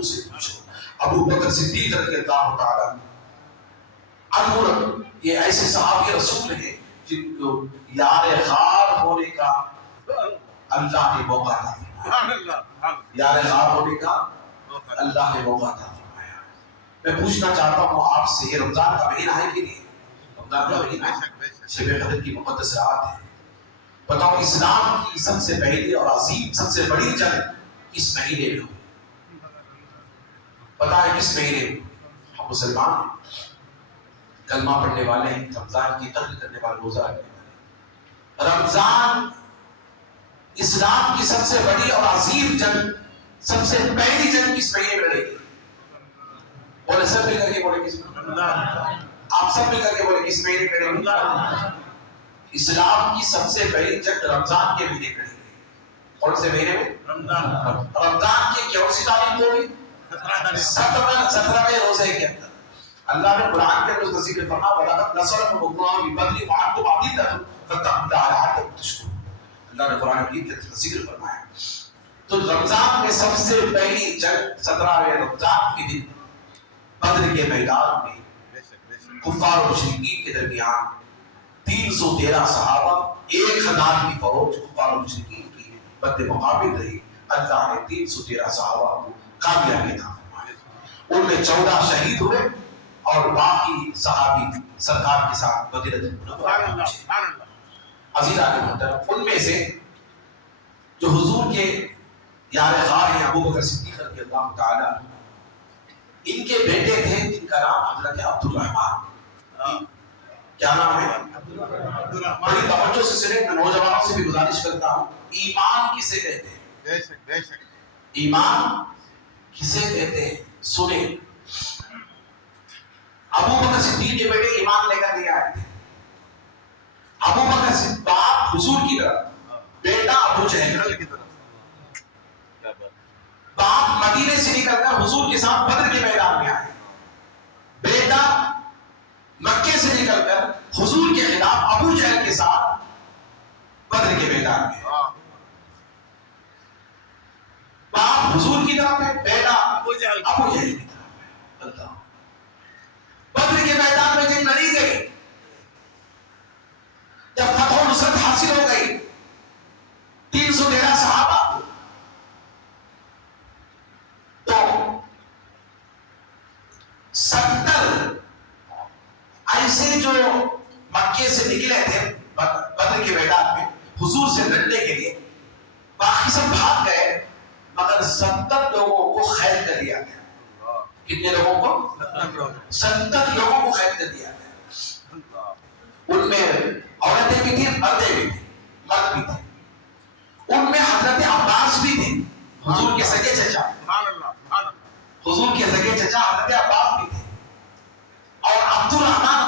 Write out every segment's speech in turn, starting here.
ابو سے پوچھو. ابو بکر صدیق رضی اللہ تعالیٰ عنہ یہ ایسے صحابی رسول ہیں جن کو یار غار ہونے کا اللہ نے موقع عطا فرمایا. یار غار ہونے کا اللہ نے موقع عطا فرمایا. میں پوچھنا چاہتا ہوں آپ سے، یہ رمضان کا مہینہ ہے کہ نہیں؟ رمضان کا مہینہ شب قدر کی مقدس رات ہے. بتاؤ اسلام کی سب سے پہلی اور عظیم سب سے بڑی جنگ کس مہینے میں ہو؟ پتا ہے کس مہینے میں؟ ہم مسلمان ہیں، کلمہ پڑھنے والے ہیں، رمضان کی قدر کرنے والے، روزہ رکھنے والے. رمضان اسلام کی سب سے بڑی اور عظیم جنگ، سب سے پہلی جنگ کس مہینے میں لڑے گی؟ بولے سب مل کر کے بولے کس مہینے؟ آپ سب مل کر کے بولے کس مہینے میں لڑے گی؟ اسلام کی سب سے پہلی جنگ رمضان کے مہینے میں لڑے گی. کون سے مہینے میں؟ رمضان کی کون سی تاریخ کو ہوئی؟ 17ویں روزے کے اندر. اللہ نے قرآن کے اندر ذکر فرمایا وَلَقَدْ نَصَرَكُمُ اللَّهُ بِبَدْرٍ وَأَنْتُمْ أَذِلَّةٌ فَاتَّقُوا اللَّهَ لَعَلَّكُمْ تَشْكُرُونَ. اللہ نے قرآن کریم کے اندر ذکر فرمایا. تو رمضان میں سب سے پہلی جنگ 17ویں رمضان کے دن بدر کے میدان میں کفار و مشرکین کے درمیان 313 صحابہ 1000 کی فوج کفار و مشرکین کی مد مقابل رہی. اللہ نے 313 صحابہ کو کامیابی عطا فرمائی. ان میں 14 شہید ہوئے اور باقی صحابی سرکار کے ساتھ مدینہ منورہ. عزیزان محترم، ان میں سے جو حضور کے یار غار ہیں ابو بکر صدیق رضی اللہ تعالیٰ ان کے بیٹے تھے جن کا نام حضرت عبد الرحمن. کیا نام ہے؟ بڑی توجہ سے سنیں. میں نوجوانوں سے بھی گزارش کرتا ہوں، ایمان کسے کہتے ہیں؟ ایمان کسے کہتے ہیں؟ سنیں. ابو بکر صدیق کے بیٹے ایمان لے کر نہیں آئے تھے. ابو بکر صدیق باپ حضور کی طرف، بیٹا ابو جہل کی طرف. باپ مدینے سے نکل کر حضور کے ساتھ بدر کے میدان میں آئے. بیٹا مکے سے نکل کر حضور کے خلاف ابو جہل کے ساتھ بدر کے میدان میں. باپ حضور کی طرف ہے، بیٹا ابو جہل کی طرف ہے. بدر کے میدان میں جنگ لڑی گئی. جب فتح و نصرت حاصل ہو گئی 313 صحابہ تو 70 ایسے جو مکے سے نکلے تھے بدر کے میدان میں حضور سے لڑنے کے لیے، باقی سب بھاگ گئے مگر 70 لوگوں کو قید کر دیا گیا. کتنے لوگوں کو؟ 70 لوگوں کو قید کر دیا گیا. ان میں عورتیں بھی تھیں، مردیں بھی تھے، مرد بھی تھے. ان میں حضرت عباس بھی تھے، حضور کے سگے چچا. حضور کے سگے چچا حضرت عباس بھی تھے. اور عبد الرحمن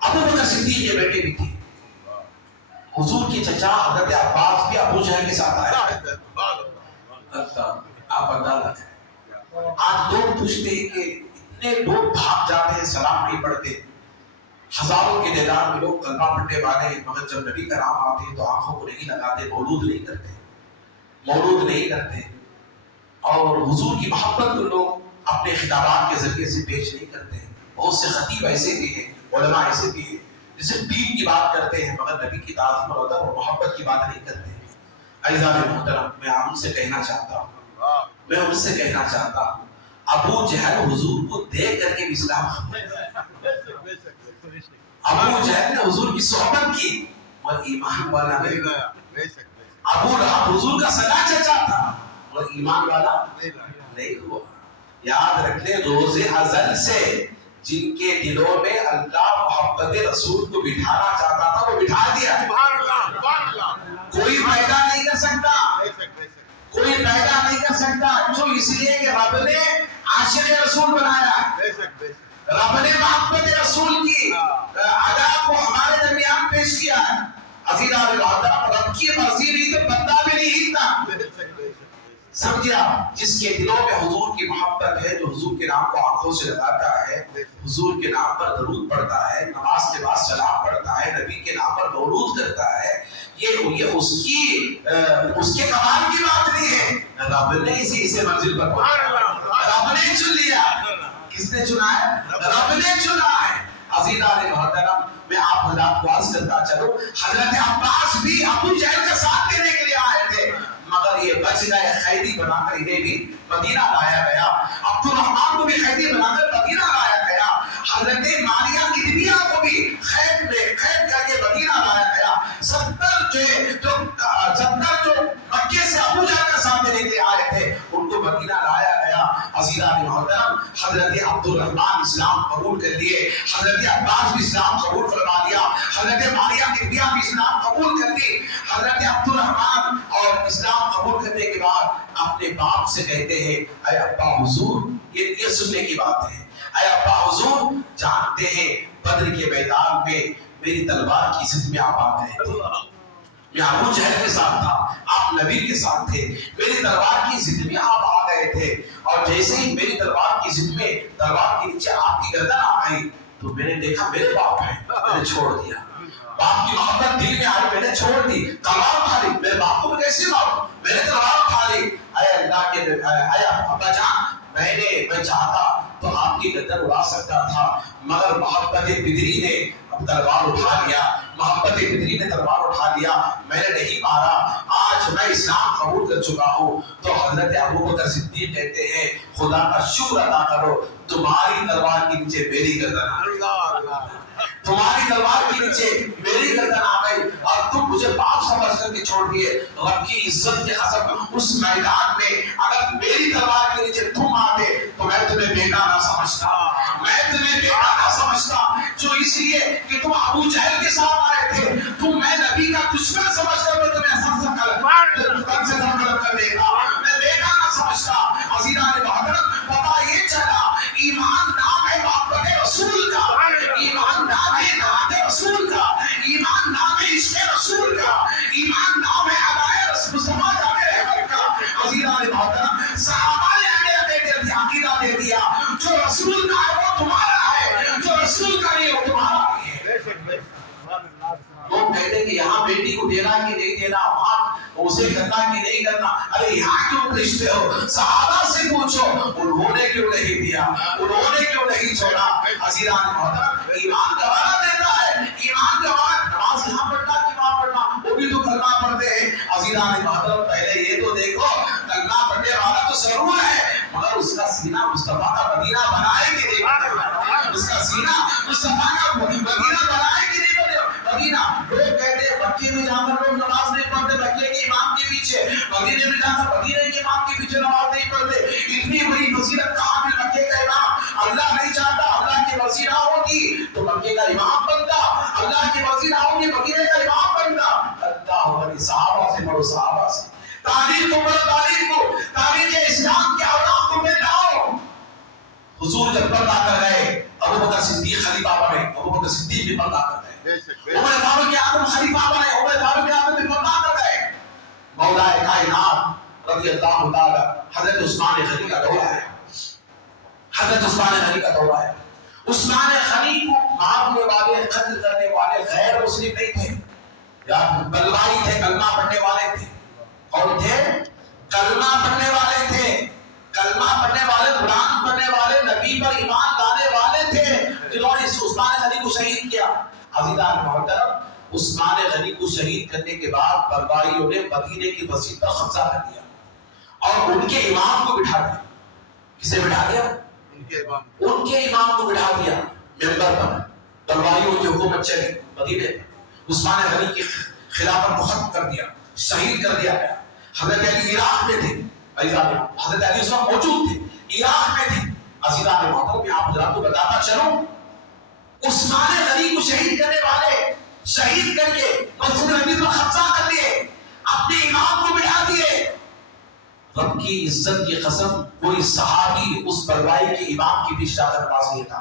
ابو بکر صدیق کے بیٹے بھی تھے. حضور کے چچا حضرت عباس بھی ابو جہل کے ساتھ آئے. آپ اندازہ کریں. آج لوگ پوچھتے ہیں کہ اتنے لوگ بھاگ جاتے ہیں، سلام نہیں پڑھتے. ہزاروں کی تعداد میں لوگ کلمہ پڑھنے والے ہیں، مگر جب نبی کا نام آتے ہیں تو آنکھوں کو نہیں لگاتے، مولود نہیں کرتے. اور حضور کی محبت کو لوگ اپنے خطابات کے ذریعے سے پیش نہیں کرتے. بہت سے خطیب ایسے بھی ہیں، علماء ایسے بھی ہیں جسے دین کی بات کرتے ہیں مگر نبی کی تعظیم اور ادب اور محبت کی بات نہیں کرتے. عزیزان محترم، میں ان سے کہنا چاہتا ہوں ابو جہل حضور کو دیکھ کر کے بھی اسلام ابو جہل نے حضور کی صحبت کی اور ایمان والا نہیں ہوا. ابو لہب حضور کا سگا چچا تھا اور ایمان والا نہیں ہوا. یاد رکھ لیں، روز ازل سے جن کے دلوں میں اللہ محبت رسول کو بٹھانا چاہتا تھا وہ بٹھا دیا. کوئی پیدا نہیں کر سکتا جو اس لیے کہ رب نے عاشق رسول بنایا. رب نے محبت رسول کی ادا کو ہمارے درمیان پیش کیا ہے. عزیزان محترم، رب کی مرضی نہیں تو بندہ بھی نہیں ہلتا. سمجھا؟ جس کے دلوں میں حضور کی محبت ہے، جو حضور کے نام کو آنکھوں سے لگاتا ہے، حضور کے نام پر درود پڑھتا ہے، نماز کے بعد سلام پڑھتا ہے، نبی کے نام پر مولود کرتا ہے، یہ اس کے کمال کی بات نہیں ہے. رب نے اسے منزل پر پہنچایا. نے چن لیا. کس نے چنا ہے؟ رب نے چنا ہے. عزیزان محترم میں آپ حضرات کو عرض کرتا چلوں حضرت عباس بھی ابو جہل کا ساتھ دینے کے لیے آئے تھے مگر یہ بچ گئے. قیدی بنا کر انہیں بھی مدینہ لایا گیا. عبد الرحمن کو بھی قیدی بنا کر مدینہ لایا گیا. حضرت ماریہ کدبیہ کو بھی قید کر کے مدینہ لایا گیا. 70 جو مکے سے ابو جہل کا ساتھ دینے کے لیے آئے تھے ان کو مدینہ لایا گیا. عزیزان محترم حضرت عبد الرحمن اسلام قبول کر لیے. حضرت عباس بھی اسلام قبول فرما لیا. حضرت ماریہ کدبیہ بھی اسلام قبول کر لی. حضرت عبد الرحمن اور اسلام قبول کرنے کے بعد اپنے باپ سے کہتے ہیں اے ابا حضور, یہ سننے کی بات ہے, اے ابا حضور جانتے ہیں بدر کے میدان میں میری تلوار کی ضد میں آپ آ گئے تھے. میں ابو جہل کے ساتھ تھا, آپ نبی کے ساتھ تھے. میری تلوار کی ضد میں آپ آ گئے تھے اور جیسے ہی میری تلوار کی ضد میں تلوار کے نیچے آپ کی گردن آ گئی تو میں نے دیکھا میرے باپ ہیں, میں نے چھوڑ دیا. باپ کی محبت دل میں آئی, میں نے چھوڑ دی. تلوار اٹھا لی. میرے باپ کو میں کیسے ماروں, میں نے تلوار اٹھا لی. اے اللہ کے اے ابا جان میں چاہتا تو آپ کی گردن اڑا سکتا تھا مگر محبت بدری نے تلوار اٹھا لیا. محبت بدری نے تلوار اٹھا لیا, میں نے نہیں مارا. آج میں اسلام قبول کر چکا ہوں. تو حضرت ابوبکر صدیق کہتے ہیں خدا کا شکر ادا کرو تمہاری تلوار کے نیچے میری گردن آ گئی. تمہاری تلوار کے نیچے میری گردن آ گئی اور تم مجھے باپ سمجھ کر کے چھوڑ دیے. رب کی عزت کے قسم اس میدان میں اگر میری تلوار کے نیچے تم آتے تو میں تمہیں بیٹا نہ سمجھتا, میں تمہیں بیٹا نہ سمجھتا. جو اس لیے کہ تم ابو جہل کے ساتھ آئے تھے, تم میں نبی کا دشمن سمجھ کر میں تمہیں سب سے غلط کر دے گا, میں بیٹا نہ سمجھتا. عزیزان محترم پتہ یہ چلا ایمان نام ہے محبت رسول کا, ایمان نام ہے نام رسول کا, ایمان نام ہے عشق رسول کا, ایمان نام ہے ادائے مصطفیٰ جان رحمت کا. عزیزان محترم صحابہ نے ہمیں عقیدہ دے دیا جو رسول کا ہے وہ تمہارا ہے, جو رسول کا نہیں وہ تمہارا نہیں ہے. لوگ کہتے ہیں کہ یہاں بیٹی کو دینا کہ نہیں دینا, وہاں اسے کرنا کہ نہیں کرنا. ارے یہاں کیوں پوچھتے ہو, صحابہ سے پوچھو انہوں نے کیوں نہیں دیا, انہوں نے کیوں نہیں چھوڑا. عزیزان محترم ایمان گواہ دیتا ہے, ایمان گواہ نماز یہاں پڑھنا کہ وہاں پڑھنا وہ بھی تو کرنا پڑتے ہیں. عزیزان محترم پہلے یہ تو دیکھو کرنا پڑنے والا تو ضرور ہے مگر اس کا سینہ مصطفیٰ کا مدینہ بنائے کہ نہیں بنائے, اس کا سینہ مصطفیٰ کا مدینہ بنائے کہ نہیں بنائے. مدینہ لوگ کہتے ہیں مکے میں جا کر لوگ نماز نہیں پڑھتے مکے کے امام کے پیچھے, مدینے میں جا کر مدینے کے امام کے پیچھے نماز نہیں پڑھتے. اتنی بڑی فضیلت کہاں مل مکے کا امام, اللہ نہیں چاہتا اللہ کی مرضی نہ ہوتی تو مکے کا امام بنتا, اللہ کی مرضی نہ ہوگی مدینے کا امام بنتا. اللہ ہماری صحابہ سے پڑھو, صحابہ سے تاریخ کو پڑھو, تاریخ کو, تاریخ اسلام کے اوراق کو مل جاؤ. حضور جب پردہ کر گئے ابوبکر صدیق خلیفہ بنے, ابوبکر صدیق بھی پردہ کر گئے, عمر فاروق اعظم خلیفہ بنے, عمر فاروق اعظم بھی پردہ کر گئے. مولا کائنات رضی اللہ تعالی حضرت عثمان غنی کا دور آیا, حضرت عثمان غنی کا دور آیا. عثمان غنی کو مارنے والے قتل کرنے والے غیر مسلم نہیں تھے, یا بلوائی تھے, کلمہ پڑھنے والے تھے. کون تھے؟ کلمہ پڑھنے والے تھے, کلمہ پڑھنے والے, قرآن پڑھنے والے, نبی پر ایمان لانے والے تھے جنہوں نے عثمان غنی کو شہید کیا. عزیزان محترم عثمان غنی کو شہید کرنے کے بعد بلوائیوں نے مدینے کی مسجد پر قبضہ کر دیا اور ان کے امام کو بٹھا دیا. کسے بٹھا دیا؟ ان کے امام کو بٹھا دیا ممبر پر. بلوائیوں کی حکومت چلی مدینے پر, عثمان غنی کی خلافت کو ختم کر دیا, شہید کر دیا گیا. حضرت علی عراق میں تھے, حضرت علی اس وقت موجود تھے, عراق میں تھے. عزیزان محترم میں آپ حضرات کو بتاتا چلوں عثمان غنی کو شہید کرنے والے شہید کر کے مسجد نبی پر قبضہ کر لیے, اپنے امام کو بٹھا دیے. رب کی عزت کی قسم کوئی صحابی اس بلوائی کے امام کی بھی شہادت نماز نہیں تھا.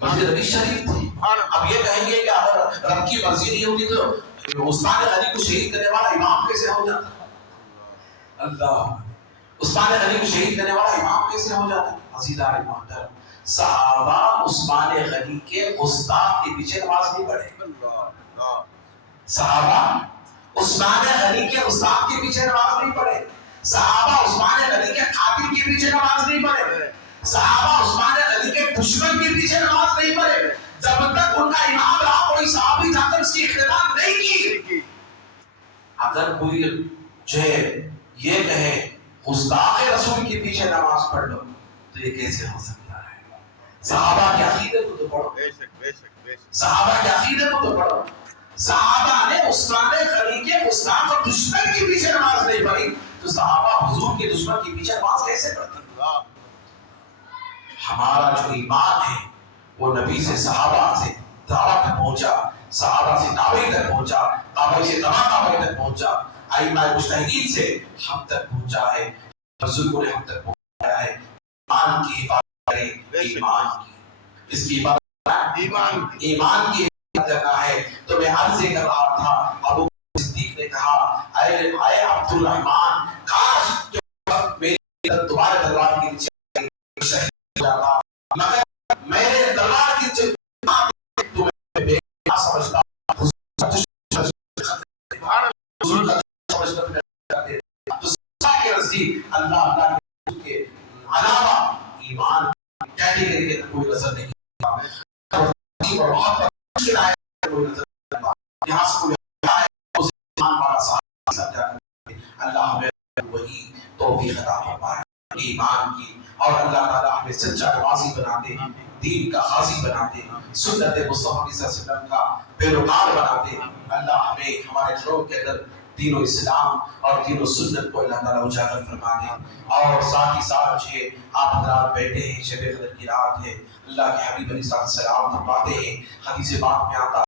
مسجد نبی شریف تھی. اب یہ کہیں گے کہ اگر رب کی مرضی نہیں ہوتی تو عثمان غنی کو شہید کرنے والا امام کیسے ہو جاتا؟ اللہ, عثمان غنی کو شہید کرنے والا امام کیسے ہو جاتا؟ عزیزان محترم صحابہ عثمان غنی کے استاد کے پیچھے نماز نہیں پڑھے, صحابہ عثمان غنی کے استاد کے پیچھے نماز نہیں پڑھے, صحابہ عثمان غنی کے قاتل کے پیچھے نماز نہیں پڑھے، صحابہ عثمان غنی کے دشمن کے پیچھے نماز نہیں پڑھے، جب تک ان کا امام رہا کوئی صحابی جا کر اس کی اقتدا نہیں کی۔ اگر کوئی جو ہے یہ کہے گستاخ رسول کے پیچھے نماز پڑھ لو تو یہ کیسے ہو سکتا ہے؟ صحابہ کی عقیدت کو تو پڑھو، صحابہ کی عقیدت کو تو پڑھو۔ صحابہ نے عثمان غنی کے گستاخ اور دشمن کے پیچھے نماز نہیں پڑھی تو صحابہ حضور کے دشمن کے پیچھے نماز کیسے پڑھتے؟ ہمارا جو ایمان ہے وہ نبی سے صحابہ سے دعوت تک پہنچا، صحابہ سے تابعین تک پہنچا، تابعین سے تمام تابعین تک پہنچا، ائمہ مجتہدین سے ہم تک پہنچا ہے، بزرگوں نے ہم تک پہنچایا ہے۔ ایمان کی حفاظت کریں، ایمان کی، اس کی حفاظت ایمان کی حفاظت کرنا ہے۔ تو میں عرض کر رہا تھا، ابو بکر صدیق نے کہا اے عبد الرحمن، کاش میری تمہارے تلوار کے نیچے شہید ہو جاتا، مگر میرے تلوار کے نیچے تمہیں بے گناہ سمجھتا ہوں، اللہ اللہ کے علاوہ ایمان کیٹیگری کے کوئی نظر نہیں آتا، اور محبت کی رائے کوئی نظر نہیں آتا، یہاں سے کوئی آئے اس ایمان والا صاحب سمجھا کرتے، اللہ ہمیں وہی توفیق عطا فرمائے ایمان کی، اور اللہ تعالیٰ ہمیں سچا غازی بنا دے، دین کا غازی بنا دے، سنت مصطفیٰ صلی اللہ علیہ وسلم کا پیروکار بنا دے۔ اللہ ہمیں ہمارے گھروں کے اندر دین و اسلام اور دین و سنت کو اللہ تعالیٰ اجاگر فرما دے، اور ساتھ ہی ساتھ مجھے آپ حضرات بیٹھے ہیں، شب قدر کی رات ہے، اللہ کے حبیب علیہ السلام فرماتے ہیں، حدیث پاک میں آتا